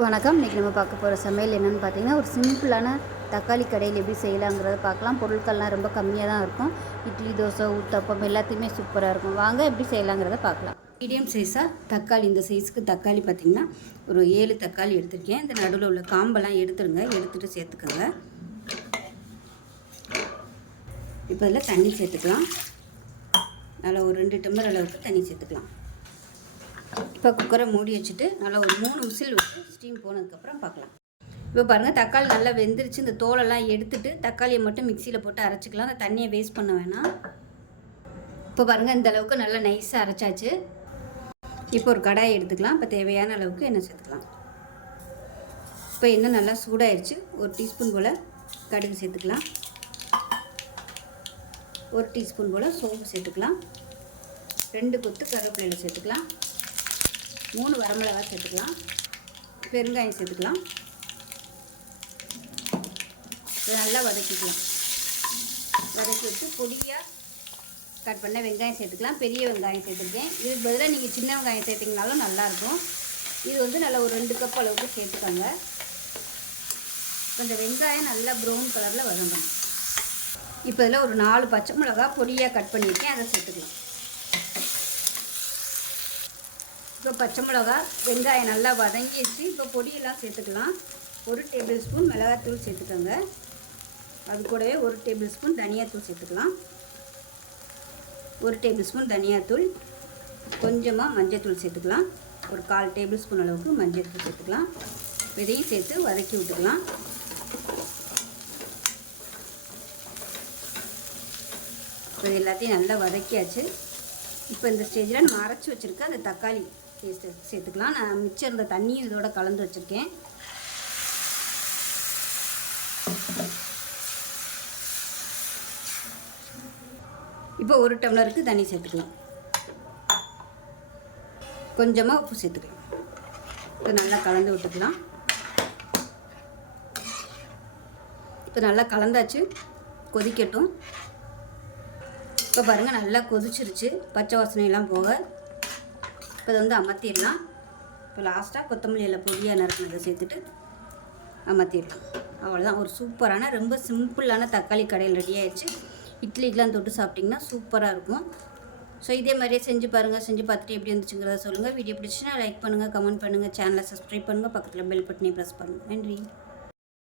வணக்கம். இன்றைக்கி நம்ம பார்க்க போகிற சமையல் என்னென்னு பார்த்தீங்கன்னா, ஒரு சிம்பிளான தக்காளி கடையில் எப்படி செய்யலாங்கிறத பார்க்கலாம். பொருட்கள்லாம் ரொம்ப கம்மியாக தான் இருக்கும். இட்லி, தோசை, ஊத்தப்பம் எல்லாத்தையுமே சூப்பராக இருக்கும். வாங்க எப்படி செய்யலாங்கிறத பார்க்கலாம். மீடியம் சைஸாக தக்காளி, இந்த சைஸுக்கு தக்காளி பார்த்திங்கன்னா ஒரு 7 தக்காளி எடுத்திருக்கேன். இந்த நடுவில் உள்ள காம்பெல்லாம் எடுத்துருங்க, எடுத்துகிட்டு சேர்த்துக்கோங்க. இப்போ இதில் தண்ணி சேர்த்துக்கலாம். நல்லா ஒரு 2 டம்ளர் அளவுக்கு தண்ணி சேர்த்துக்கலாம். இப்போ குக்கரை மூடி வச்சுட்டு நல்லா ஒரு 3 விசில் விட்டு ஸ்டீம் போனதுக்கப்புறம் பார்க்கலாம். இப்போ பாருங்கள், தக்காளி நல்லா வெந்துருச்சு. இந்த தோலெல்லாம் எடுத்துட்டு தக்காளியை மட்டும் மிக்சியில் போட்டு அரைச்சிக்கலாம். அந்த தண்ணியை வேஸ்ட் பண்ண வேணாம். இப்போ பாருங்கள், இந்த அளவுக்கு நல்லா நைஸாக அரைச்சாச்சு. இப்போ ஒரு கடாயை எடுத்துக்கலாம். இப்போ தேவையான அளவுக்கு எண்ணெய் சேர்த்துக்கலாம். இப்போ எண்ணெய் நல்லா சூடாயிருச்சு. ஒரு டீஸ்பூன் போல் கடுகு சேர்த்துக்கலாம். ஒரு டீஸ்பூன் போல் சோம்பு சேர்த்துக்கலாம். 2 கொத்து கருவேப்பிலை சேர்த்துக்கலாம். 3 வரமிளகாய் சேர்த்துக்கலாம். பெருங்காயம் சேர்த்துக்கலாம். இதை நல்லா வதக்கிக்கலாம். வதக்கி வச்சு பொடியாக கட் பண்ண வெங்காயம் சேர்த்துக்கலாம். பெரிய வெங்காயம் சேர்த்துருக்கேன். இதுக்கு பதிலாக நீங்கள் சின்ன வெங்காயம் சேர்த்திங்கனாலும் நல்லாயிருக்கும். இது வந்து நல்லா ஒரு 2 கப் அளவுக்கு சேர்த்துக்கோங்க. இந்த வெங்காயம் நல்லா ப்ரௌன் கலரில் வதங்கணும். இப்போ இதில் ஒரு 4 பச்சை மிளகா பொடியாக கட் பண்ணியிருக்கேன், அதை சேர்த்துக்கலாம். இப்போ பச்சை மிளகா வெங்காயம் நல்லா வதங்கிடுச்சு. இப்போ பொடியெல்லாம் சேர்த்துக்கலாம். 1 டேபிள் ஸ்பூன் மிளகாத்தூள் சேர்த்துக்கோங்க. அது கூடவே 1 டேபிள் ஸ்பூன் தனியாத்தூள் சேர்த்துக்கலாம். 1 டேபிள் ஸ்பூன் தனியாத்தூள், கொஞ்சமாக மஞ்சள்தூள் சேர்த்துக்கலாம். ஒரு 1/4 டேபிள் ஸ்பூன் அளவுக்கு மஞ்சள்தூள் சேர்த்துக்கலாம். இதையும் சேர்த்து வதக்கி விட்டுக்கலாம். இது எல்லாத்தையும் நல்லா வதக்கியாச்சு. இப்போ இந்த ஸ்டேஜில் நம்ம அரைச்சி வச்சுருக்க அந்த தக்காளி சேர்த்துக்கலாம். நான் மிச்சம் இருந்த தண்ணியும் இதோட கலந்து வச்சுருக்கேன். இப்போ 1 டம்ளருக்கு தண்ணி சேர்த்துக்கலாம். கொஞ்சமாக உப்பு சேர்த்துக்கலாம். இப்போ நல்லா கலந்து விட்டுக்கலாம். இப்போ நல்லா கலந்தாச்சு, கொதிக்கட்டும். இப்போ பாருங்கள், நல்லா கொதிச்சிருச்சு, பச்சை வாசனையெல்லாம் போக. இப்போ இதை வந்து அமர்த்திடலாம். இப்போ லாஸ்ட்டாக கொத்தமல்லி எல்லாம் பொடியாக நறுக்கினதை சேர்த்துட்டு அமர்த்திடலாம். அவ்வளோதான். ஒரு சூப்பரான ரொம்ப சிம்பிளான தக்காளி கடையில் ரெடி ஆகிடுச்சு. இட்லிக்கெலாம் தொட்டு சாப்பிட்டிங்கன்னா சூப்பராக இருக்கும். ஸோ இதே மாதிரியே செஞ்சு பாருங்கள். செஞ்சு பார்த்துட்டு எப்படி இருந்துச்சுங்கிறத சொல்லுங்கள். வீடியோ பிடிச்சின்னா லைக் பண்ணுங்கள், கமெண்ட் பண்ணுங்கள், சேனலை சப்ஸ்கிரைப் பண்ணுங்கள், பக்கத்தில் பெல் பட்டனையும் ப்ரெஸ் பண்ணுங்கள். நன்றி.